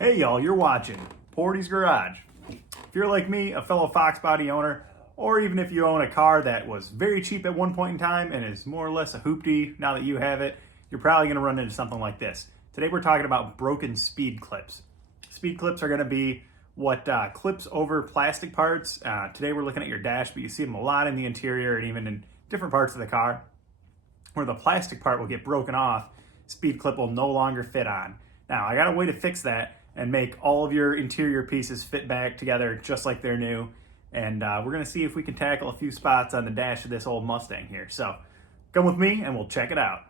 Hey y'all, you're watching Portie's Garage. If you're like me, a fellow Foxbody owner, or even if you own a car that was very cheap at one point in time and is more or less a hoopty now that you have it, you're probably going to run into something like this. Today we're talking about broken speed clips. Speed clips are going to be what clips over plastic parts. Today we're looking at your dash, but you see them a lot in the interior and even in different parts of the car. Where the plastic part will get broken off, speed clip will no longer fit on. Now, I got a way to fix that and make all of your interior pieces fit back together just like they're new. And we're gonna see if we can tackle a few spots on the dash of this old Mustang here. So come with me and we'll check it out.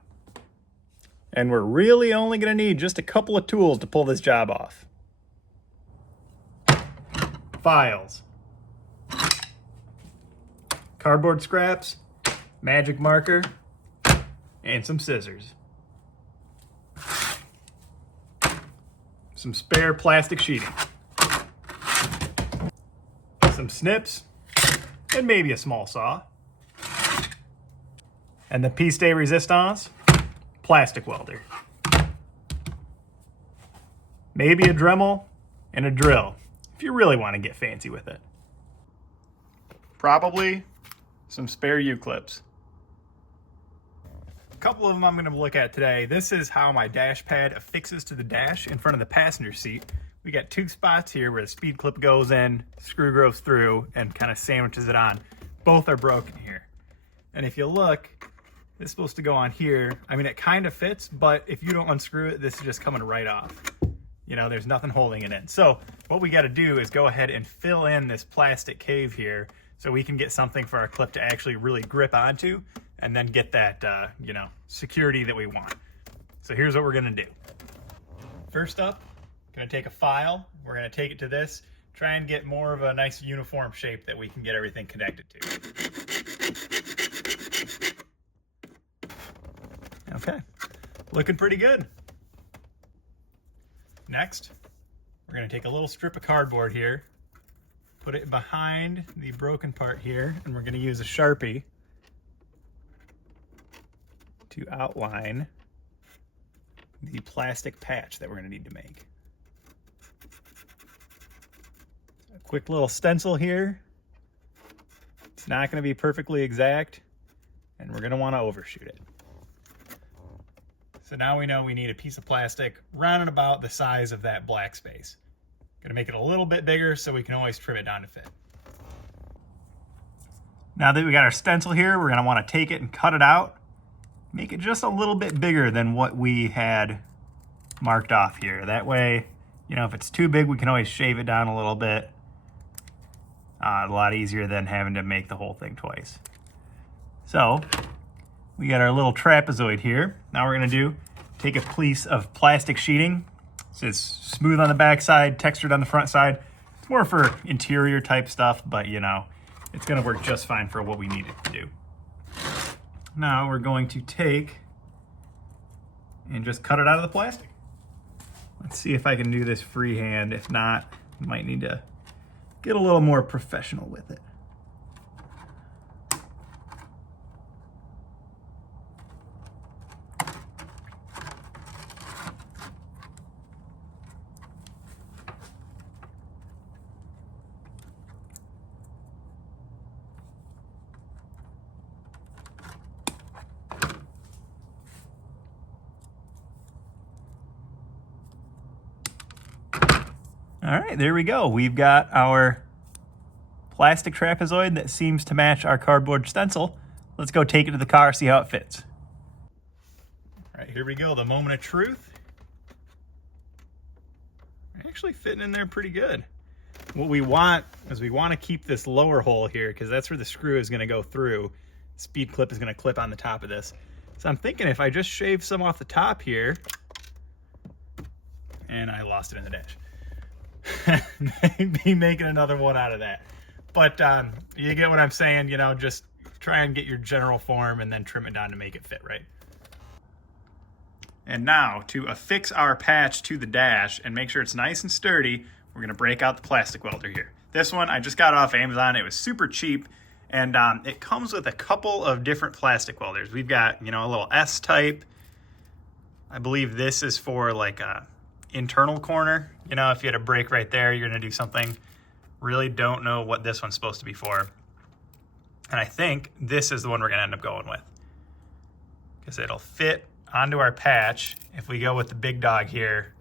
And we're really only gonna need just a couple of tools to pull this job off. Files, cardboard scraps, magic marker, and some scissors. Some spare plastic sheeting. Some snips, and maybe a small saw. And the piece de resistance, plastic welder. Maybe a Dremel and a drill, if you really want to get fancy with it. Probably some spare U-clips. A couple of them I'm going to look at today. This is how my dash pad affixes to the dash in front of the passenger seat. We got two spots here where the speed clip goes in, screw goes through, and kind of sandwiches it on. Both are broken here. And if you look, it's supposed to go on here. I mean, it kind of fits, but if you don't unscrew it, this is just coming right off. You know, there's nothing holding it in. So what we got to do is go ahead and fill in this plastic cave here so we can get something for our clip to actually really grip onto and then get that, security that we want. So here's what we're gonna do. First up, gonna take a file. We're gonna take it to this, try and get more of a nice uniform shape that we can get everything connected to. Okay, looking pretty good. Next, we're gonna take a little strip of cardboard here, put it behind the broken part here, and we're gonna use a Sharpie to outline the plastic patch that we're going to need to make. A quick little stencil here. It's not going to be perfectly exact, and we're going to want to overshoot it. So now we know we need a piece of plastic round and about the size of that black space. Going to make it a little bit bigger so we can always trim it down to fit. Now that we got our stencil here, we're going to want to take it and cut it out. Make it just a little bit bigger than what we had marked off here. That way, if it's too big, we can always shave it down a little bit. A lot easier than having to make the whole thing twice. So, we got our little trapezoid here. Now we're gonna take a piece of plastic sheeting. It's smooth on the back side, textured on the front side. It's more for interior type stuff, but it's gonna work just fine for what we need it to do. Now we're going to take and just cut it out of the plastic. Let's see if I can do this freehand. If not, I might need to get a little more professional with it. All right, there we go. We've got our plastic trapezoid that seems to match our cardboard stencil. Let's go take it to the car, see how it fits. All right, here we go, the moment of truth. Actually fitting in there pretty good. What we want is we want to keep this lower hole here because that's where the screw is going to go through. Speed clip is going to clip on the top of this. So I'm thinking if I just shave some off the top here, and I lost it in the dash. Maybe making another one out of that. But you get what I'm saying, just try and get your general form and then trim it down to make it fit right. And now to affix our patch to the dash and make sure it's nice and sturdy, we're gonna break out the plastic welder here. This one I just got off Amazon. It was super cheap, and it comes with a couple of different plastic welders. We've got, a little S type. I believe this is for like a internal corner. You know, if you had a break right there, you're gonna do something. Really don't know what this one's supposed to be for. And I think this is the one we're gonna end up going with, because it'll fit onto our patch. If we go with the big dog here,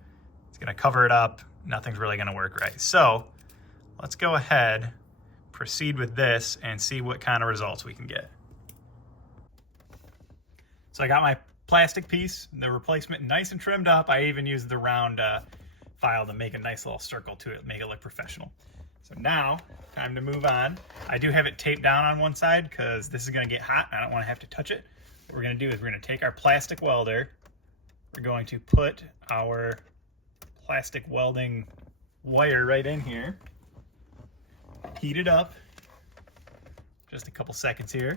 it's gonna cover it up. Nothing's really gonna work right. So let's go ahead, proceed with this, and see what kind of results we can get. So I got my plastic piece, the replacement, nice and trimmed up. I even used the round file to make a nice little circle to it, make it look professional. So now, time to move on. I do have it taped down on one side because this is gonna get hot and I don't wanna have to touch it. What we're gonna do is we're gonna take our plastic welder, we're going to put our plastic welding wire right in here, heat it up, just a couple seconds here.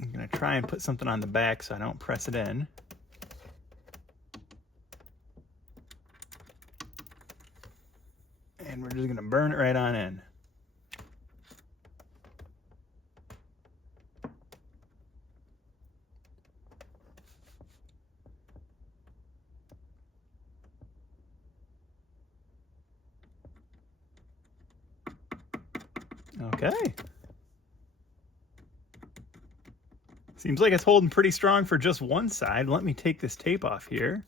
I'm gonna try and put something on the back so I don't press it in. And we're just gonna burn it right on in. Okay. Seems like it's holding pretty strong for just one side. Let me take this tape off here.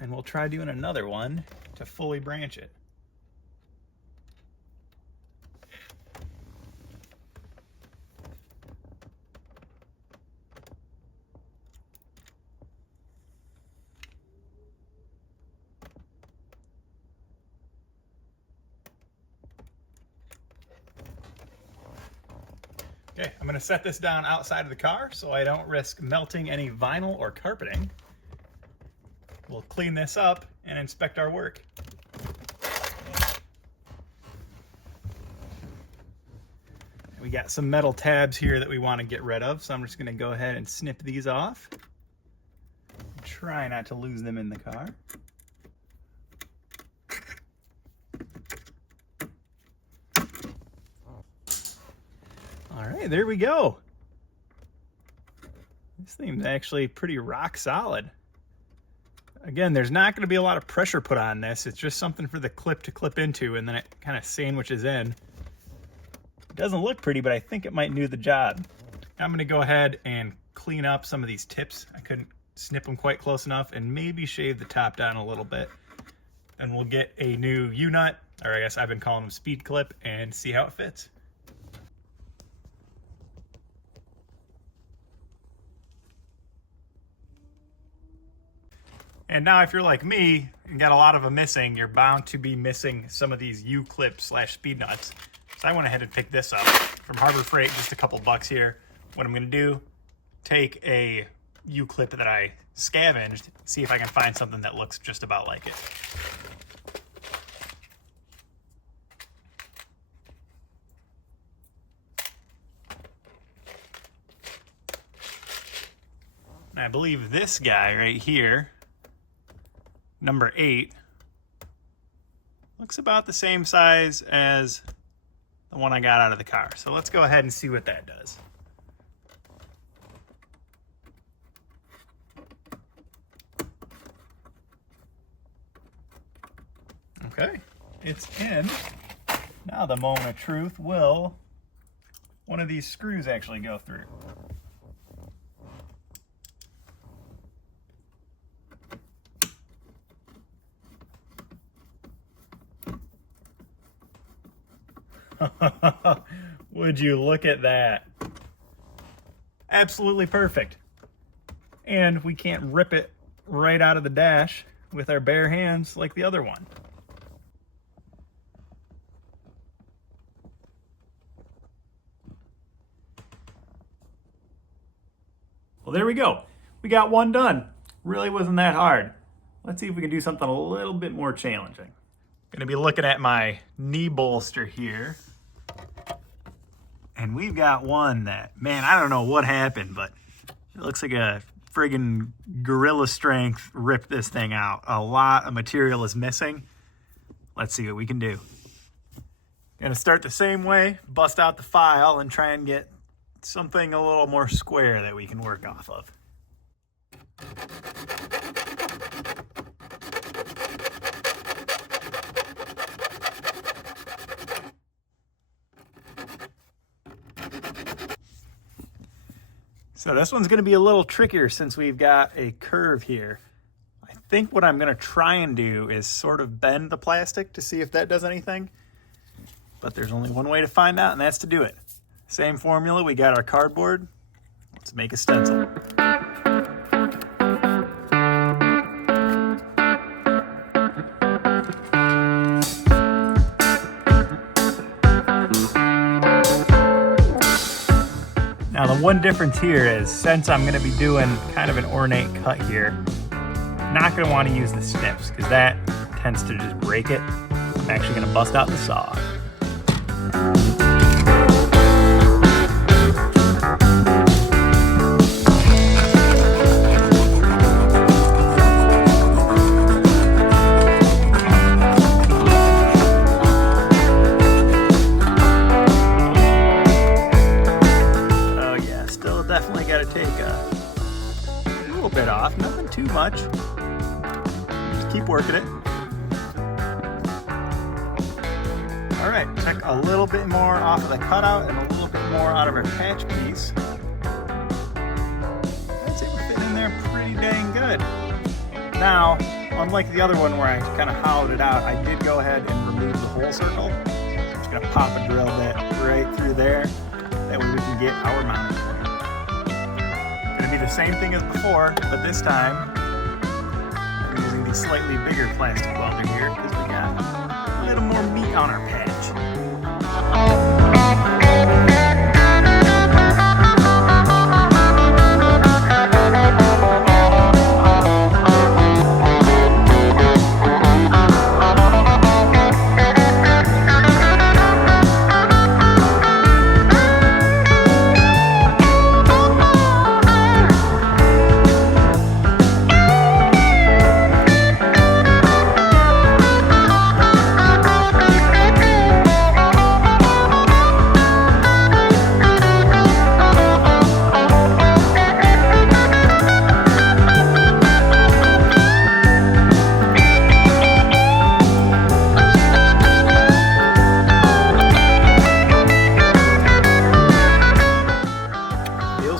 And we'll try doing another one to fully branch it. Okay, I'm gonna set this down outside of the car so I don't risk melting any vinyl or carpeting. We'll clean this up and inspect our work. We got some metal tabs here that we want to get rid of, so I'm just gonna go ahead and snip these off. Try not to lose them in the car. All right, there we go. This thing's actually pretty rock solid. Again, there's not going to be a lot of pressure put on this. It's just something for the clip to clip into, and then it kind of sandwiches in. It doesn't look pretty, but I think it might do the job. I'm going to go ahead and clean up some of these tips. I couldn't snip them quite close enough, and maybe shave the top down a little bit. And we'll get a new U-nut, or I guess I've been calling them speed clip, and see how it fits. And now if you're like me and got a lot of them missing, you're bound to be missing some of these U-clip / speed nuts. So I went ahead and picked this up from Harbor Freight, just a couple bucks here. What I'm gonna do, take a U-clip that I scavenged, see if I can find something that looks just about like it. And I believe this guy right here, number 8, looks about the same size as the one I got out of the car. So let's go ahead and see what that does. Okay, it's in. Now the moment of truth, will one of these screws actually go through? Would you look at that? Absolutely perfect. And we can't rip it right out of the dash with our bare hands like the other one. Well, there we go. We got one done. Really wasn't that hard. Let's see if we can do something a little bit more challenging. Gonna be looking at my knee bolster here. And we've got one that, man, I don't know what happened, but it looks like a friggin' gorilla strength ripped this thing out. A lot of material is missing. Let's see what we can do. Gonna start the same way, bust out the file and try and get something a little more square that we can work off of. So this one's going to be a little trickier since we've got a curve here. I think what I'm going to try and do is sort of bend the plastic to see if that does anything. But there's only one way to find out, and that's to do it. Same formula, we got our cardboard. Let's make a stencil. Now the one difference here is, since I'm going to be doing kind of an ornate cut here, I'm not going to want to use the snips because that tends to just break it. I'm actually going to bust out the saw. Definitely got to take a little bit off, nothing too much. Just keep working it. All right, took a little bit more off of the cutout and a little bit more out of our patch piece. I'd say we're fitting in there pretty dang good. Now, unlike the other one where I kind of hollowed it out, I did go ahead and remove the whole circle. I'm just gonna pop a drill bit right through there. That way we can get our mounting point. Be the same thing as before, but this time I'm using the slightly bigger plastic welder here because we got a little more meat on our patch.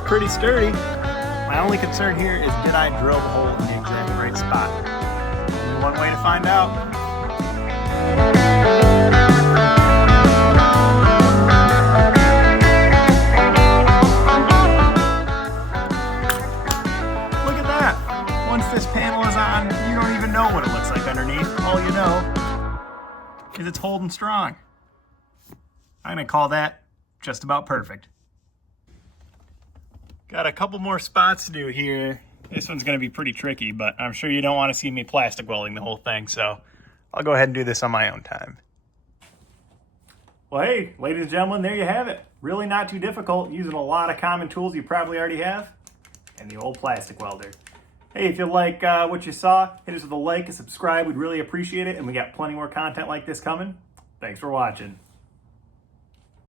Pretty sturdy. My only concern here is, did I drill the hole in the exact right spot? Only one way to find out. Look at that. Once this panel is on, you don't even know what it looks like underneath. All you know is it's holding strong. I'm gonna call that just about perfect. Got a couple more spots to do here. This one's gonna be pretty tricky, but I'm sure you don't wanna see me plastic welding the whole thing, so I'll go ahead and do this on my own time. Well, hey, ladies and gentlemen, there you have it. Really not too difficult, using a lot of common tools you probably already have, and the old plastic welder. Hey, if you like what you saw, hit us with a like and subscribe. We'd really appreciate it, and we got plenty more content like this coming. Thanks for watching.